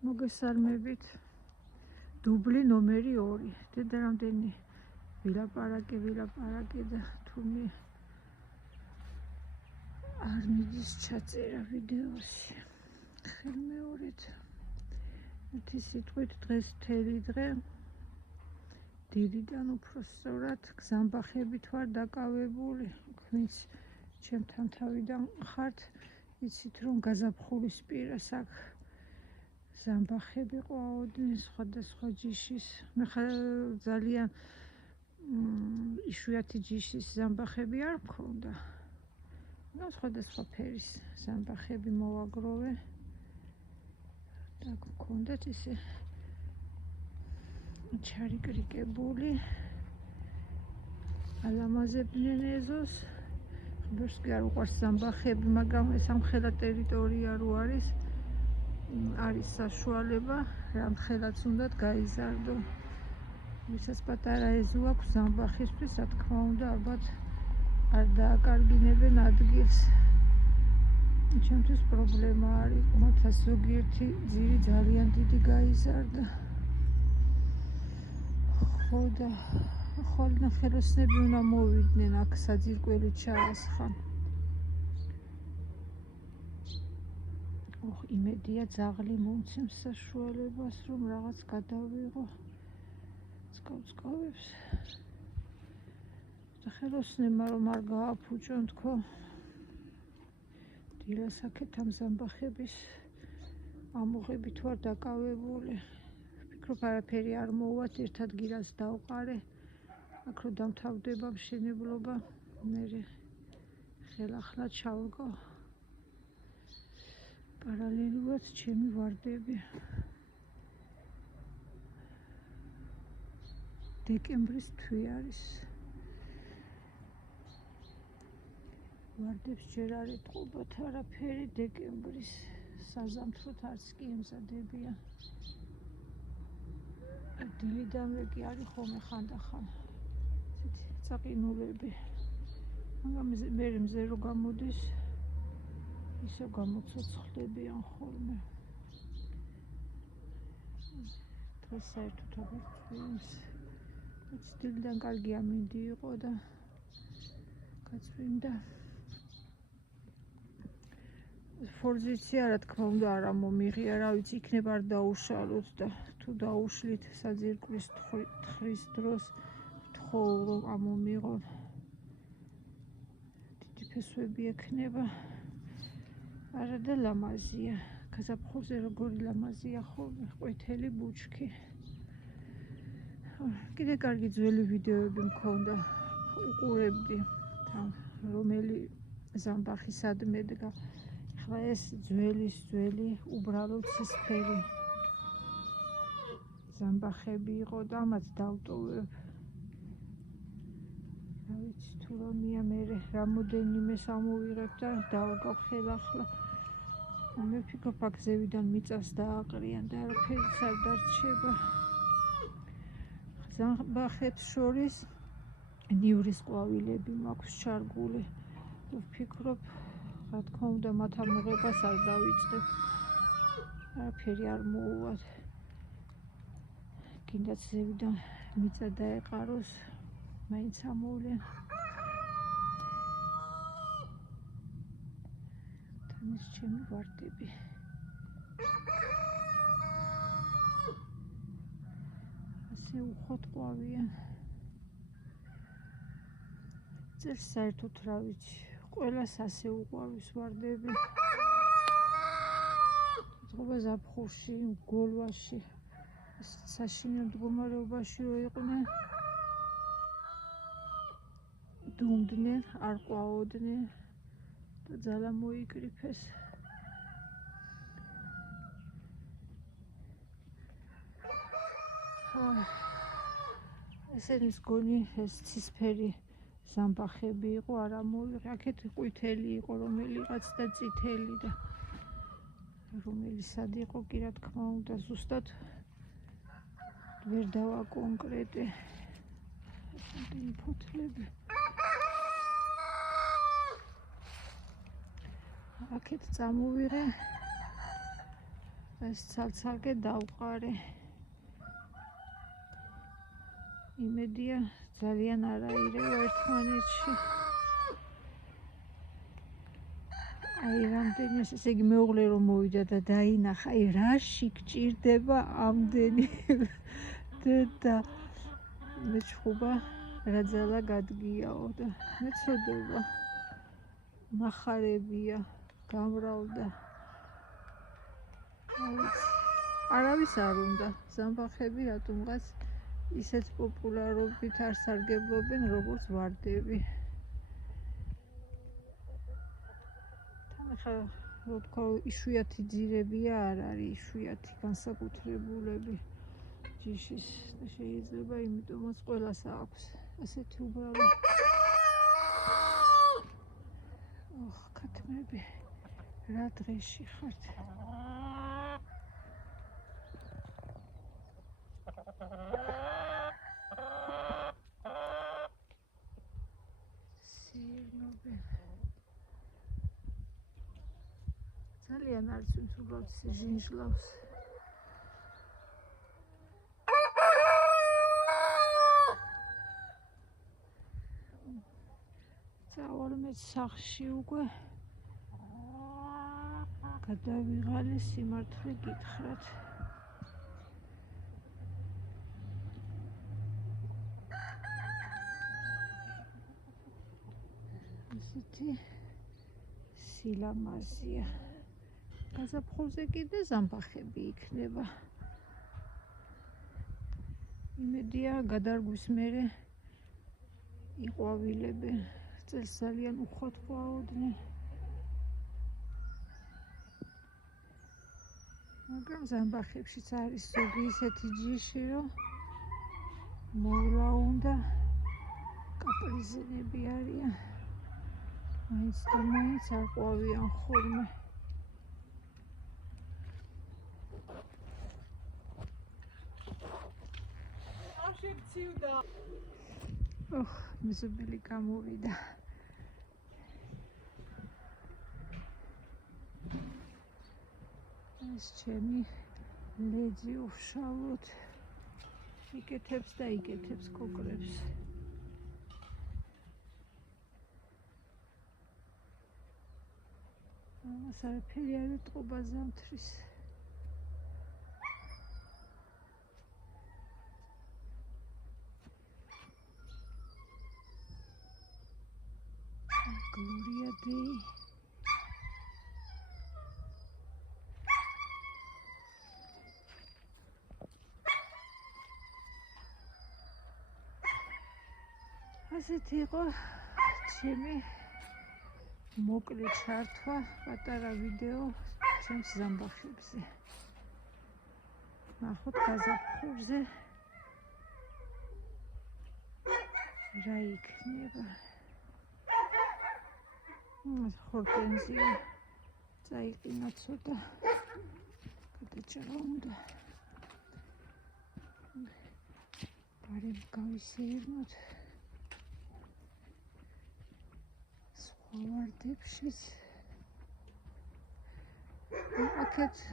მოგესალმებით. დუბლი ნომერი 2. დედა რამდენი ვილაპარაკე და თუმი არ მიდის ჩაწერა ვიდეოში. ხელმეორედ. ერთი სიტყვით დღეს მთელი დღე დილიდან უпроსწორად გზამბახებით ვარ დაკავებული. ვინც ჩემთან თავიდან ხართ, იცით რომ გაზაფხულის პირას აქ ზამბახები ყვაოდნენ სხვადასხვა ჯიშის. მე ძალიან იშვიათი ჯიშის ზამბახები არ მქონდა. სხვადასხვა ფერის ზამბახები მოვაგროვე და გქონდათ ისე ჩარიკრიკებული, ალამაზებდნენ ეზოს. ხბურს კი არ უყვარს ზამბახები, მაგრამ ეს ამხელა ტერიტორია რო არის საშუალება, რამხელაც უნდათ გაიზარდო. ვისაც პატარა ეზო აქვს ზამბახისთვის, რა თქმა უნდა, ალბათ არ დააკარგინებენ ადგილს. ჩემთვის პრობლემა არის, მათაც ზოგიერთი ძირი ძალიან დიდი გაიზარდა. ხო და ხოლმე ხელოსნები უნდა მოვიდნენ აქ საძირკველი ჩაასხან. იმედია ძაღლი მომცემს საშუალებას, რომ რაღაც გადავიღო წყავს. და ხელოსნებმა რომ არ გააფუჭონ თქო დილას აქეთ ამ ზამბახების ამოღებით ვარ დაკავებული. ვფიქრობ არაფერი არ მოვათ, ერთ ადგილას დავყარე, აქ რო დამთავრდება მშენებლობა, მერე ხელახლა ჩავგო. პარალელურად ჩემი ვარდები. დეკემბრის თვე არის. ვარდებს ჯერ არ ეთყობათ არაფერი, დეკემბრის საზამთროთ არც კი ემზადებიან. დილიდანვე კი არის ხოლმე ხანდახან წაყინულები. მაგრამ მე მზე რო გამოდის, ისე გამოცოცხლებიან ხოლმე. დღეს საერთოდ აღარ წვიმს. დილიდან კარგი ამინდი იყო და გაწვიმდა. ფორზიცია რა თქმა უნდა არ მომიღია, რა ვიცი, იქნებ არ დაუშალოთ და თუ დაუშლით საძირკვლის თხრის დროს ვთხოვ რომ ამომიღონ. დიდი ფესვები ექნება. არა და ლამაზია. გაზაფხულზე როგორი ლამაზია ხოლმე, ყვითელი ბუჩქი. კიდე კარგი ძველი ვიდეოები მქონდა, უყურებდი, რომელი ზამბახი სადმე დგა. ახლა ეს ძველი უბრალო ცისფერი ზამბახები იყო და ამაც დავტოვებ. რა ვიცი თუ რომია, მე რამოდენიმეს ამოვიღებ და დავგავ ახლა. მე ვფიქრობ აქ ზევიდან მიწას დააყრიან და არაფერიც არ დარჩება. ზამბახებს შორის ნივრის ყვავილები მაქვს ჩარგული. ვფიქრობ, რა თქმა უნდა, მათ ამოღებას არ დავიწყებ. არაფერი არ მოუვათ. კიდაც ზევიდან მიწა დაეყაროს, მაინც ამოვლენ. თან ის ჩემი ვარდები. ასე უხოთ ყვავიან. წელს საერთოდ რა ვიცი, ყველას ასე უყვავის ვარდები. თქობა ზაფხულში, გოლვაში, საშინო მდგომარეობაში რო იყვნენ, დუმდნენ, არ ყვაოდნენ და ძალა მოიკრიფეს. ესენი მგონი ეს ცისფერი ზამბახები იყო, არ ამოვიღე. აქეთ ყვითელი იყო რომელიღაც და წითელი და რომელი სად იყო კი რა თქმა უნდა, ზუსტად ვერ დავაკონკრეტე. ესენი ფოთლები. აქეთ წამოვიღე ეს ცალ-ცალკე დავყარე. იმედია ძალიან არ აირევა ერთმანეთში. აი რამდენი ესე იგი მეუღლე რომ მოვიდა და დაინახა, აი რაში გჭირდება ამდენი და მეჩხუბა რა ძალა გადგიაო და მეცოდება ნახარებია გამრავლდა. არავის არ უნდა ზამბახები რატომღაც ისეთ პოპულარობით არ სარგებლობენ როგორც ვარდები. თან ახლა რო თქვა იშვიათი ძირებია არ არის იშვიათი განსაკუთრებულები ჯიშის და შეიძლება იმიტომაც ყველას აქვს ასეთი უბრალო ქათმები რა დღეში ხართ სირნობი ძალიან არის უბრალოდ ჟინჟლავს წავალმე სახში უკვე გადავიღალე სიმართლე გითხრათ ასეთი სილამაზია გაზაფხულზე კიდე ზამბახები იქნება იმედია გადარგვის მერე იყვავილებენ წელს ძალიან უხვად ყვაოდნენ მაგრამ ზამბახებშიც არის ზოგი ისეთი ჯიში რომ მოვლა უნდა კაპრიზნები არიან მაინც და მაინც არ ყვავიან ხოლმე მეზობელი გამოვიდა ეს ჩემი ლეძი უშალოდ იკეთებს და იკეთებს კოკრებს ამას არაფერი არ ეტყობა ზამთრის Gloria Dei ასეთი იყო ჩემი მოკლე ჩართვა პატარა ვიდეო ჩემს ზამბახებზე ნახოთ გაზაფხულზე რა იქნება ხორტენზია წაიყინა ცოტა გადაჭრა უნდა ბარემ გავისეირნოთ სხვა ვარდებშიც აქეთ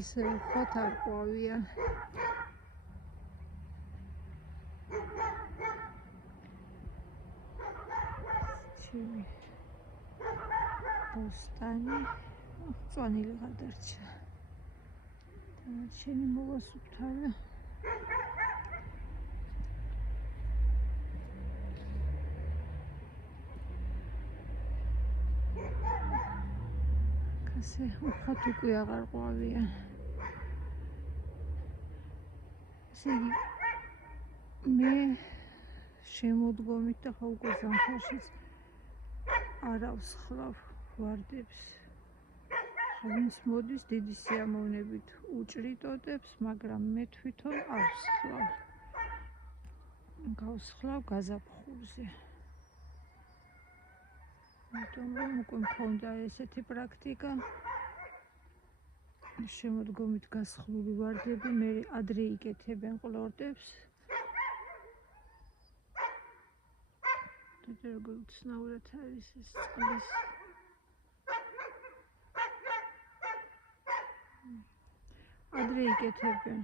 ესე ვხოთ არ ყვავიან ჩემი ბოსტანი წვანილი გადარჩა ჩემი მოვასუფთავე კასე უხათ უკვე აღარ ყვავიან ესე იგი მე შემოდგომით და ხო უკვე ზამთარშიც არ ავსხლავ ვარდებს ვინც მოდის დიდი სიამოვნებით უჭრიტოდებს მაგრამ მე თვითონ ავსხლავ გავსხლავ გაზაფხულზე იმიტომ რომ უკვე მქონდა ესეთი პრაქტიკა შემოდგომით გასხლული ვარდები მე ადრე იკეთებენ ყლორტებს და როგორ ცნაურად არის ეს წყლის ადრე იკეთებენ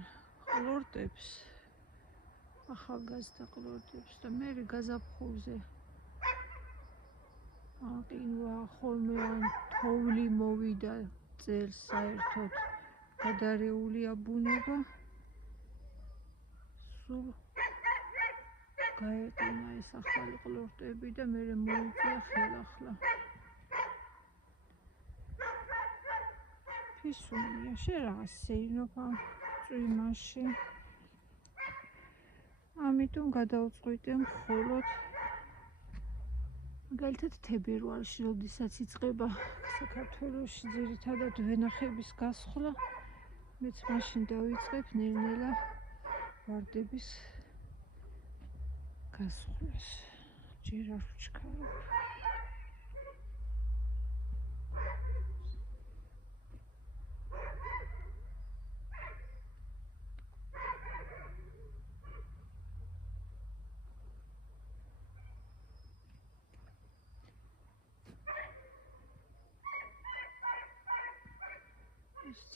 ყლორტებს, ახალგაზრდა ყლორტებს და მე გაზაფხულზე აყინვა ხოლმე ან თოვლი მოვიდა წელს საერთოდ გადარეულია ბუნება, სულ გაეყინა ეს ახალი ყლორტები და მე მოიწია ხელახლა. ფისუნია, შენ რაღაც სეირნოფ ამ წვიმაში. ამიტომ გადავწყვიტე მხოლოდ მაგალითად თებერვალში, როდესაც იწყება საქართველოში ძირითადად ვენახების გასხლა, მეც მაშინ დავიწყებ ნელ-ნელა ვარდების გასხლას. ჯერ არ ვჩქარობ.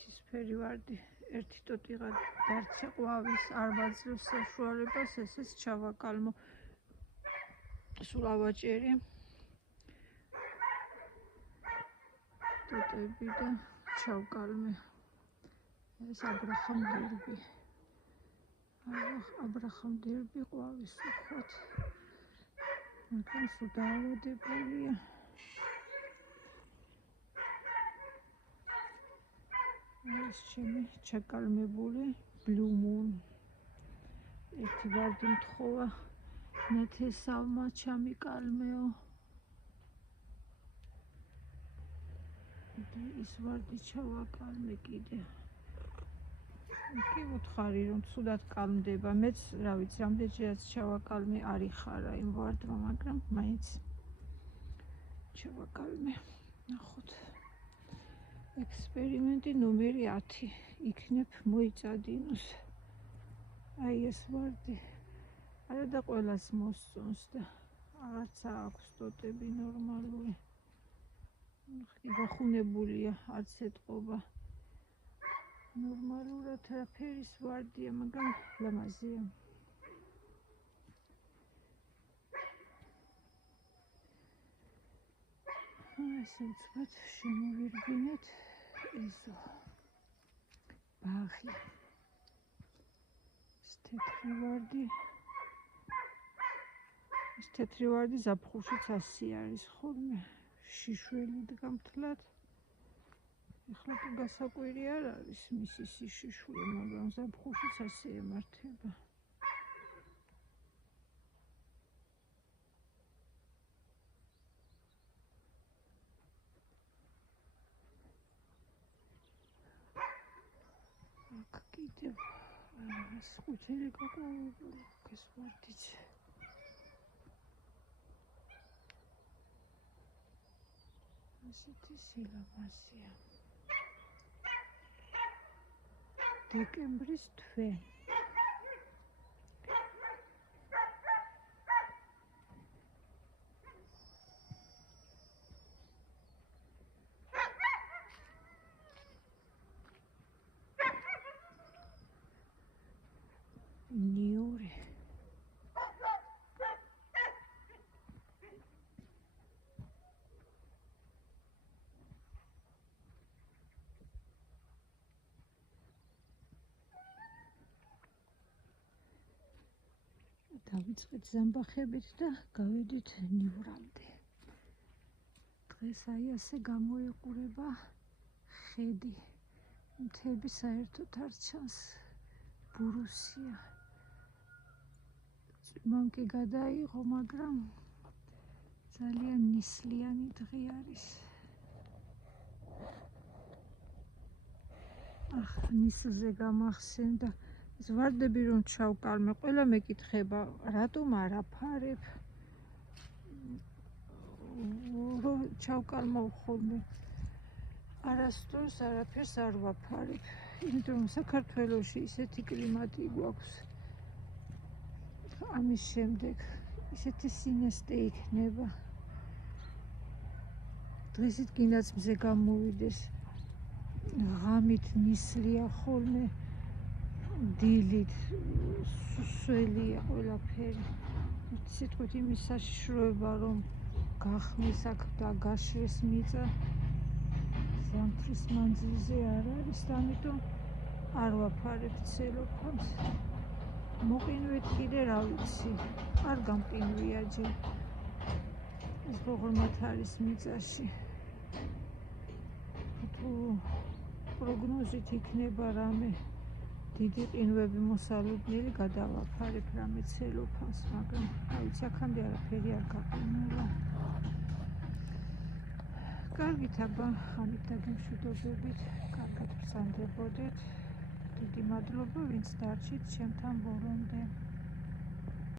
ცისფერი ვარდი ერთი ტოტიღა დარჩა ყვავის არ ვაძლევს საშუალებას, ესეც ჩავაკალმო. სულ ავაჭერი ტოტები და ჩავკალმე. ეს აბრახამ დერბი. აბრახამ დერბი ყვავის უხვად. მაგრამ სულ დაავადებულია. ეს ჩემი ჩაკალმებული Blue Moon. ერთი ვარდი მთხოვა ნათესავმა ჩამიკალმეო. ის ვარდი ჩავაკალმე კიდე. კი ვუთხარი რომ ცუდად კალმდება. მეც რა ვიცი, რამდენჯერაც ჩავაკალმე არ იხარა იმ ვარდმა, მაგრამ მაინც ჩავაკალმე. ნახოთ. ექსპერიმენტი ნომერი 10 იქნებ მოიწადინოს. აი ეს ვარდი არა და ყველას მოსწონს და რაღაცა აქვს ტოტები ნორმალური. გახუნებულია, არც ეთყობა. ნორმალურად ფერის ვარდია, მაგრამ ლამაზია. ესე ვთქვათ, შემოვირგინეთ ეზო. ბაღი. ეს თეთრი ვარდი ზაფხულშიც ასე არის ხოლმე. შიშველი დგამთლად. ეხლა თუ გასაკვირი არ არის მისი სიშიშვე, მაგრამ ზაფხულშიც ასე ემართება. აქ კიდევ ეს ყუთელი გაყვავებული ეს ვარდიც. ასეთი სილამაზეა. დეკემბრის თვე. ნიური. დავიწყეთ ზამბახებით და გავედით ნივრამდე. დღეს აი ასე გამოიყურება ხედი. მთები საერთოდ არ ჩანს. ბურუსია. წვიმამ კი გადაიღო, მაგრამ ძალიან ნისლიანი დღე არის. ნისლზე გამახსენდა. ეს ვარდები რომ ჩავკალმე, ყველა მეკითხება, რატომ არ აფარებ? რომ ჩავკალმავ ხოლმე. არასდროს არაფერს არ ვაფარებ. იმიტომ რომ საქართველოში ისეთი კლიმატი გვაქვს. ამის შემდეგ ისეთი სინესტე იქნება. დღესით კიდაც მზე გამოვიდეს. ღამით ნისლია ხოლმე, დილით სველია ყველაფერი. სიტყვით იმის საშიშროება რომ გახმის აქ და გაშრეს მიწა ზამთრის მანძილზე არ არის და ამიტომ არ ვაფარებ ცელოფანს. მოყინვეთ კიდე რა ვიცი, არ გამყინვია ჯერ. ეს ბოღრმათ არის მიწაში. თუ პროგნოზით იქნება რამე დიდი ყინვები მოსალოდნელი, გადავაფარებ რამე ცელოფანს, მაგრამ რა ვიცი, აქამდე არაფერი არ გაყინულა. კარგით აბა, ხანით დაგემშვიდობებით, კარგად ბრძანდებოდეთ. დიდი მადლობა, ვინც დარჩით ჩემთან ბოლომდე.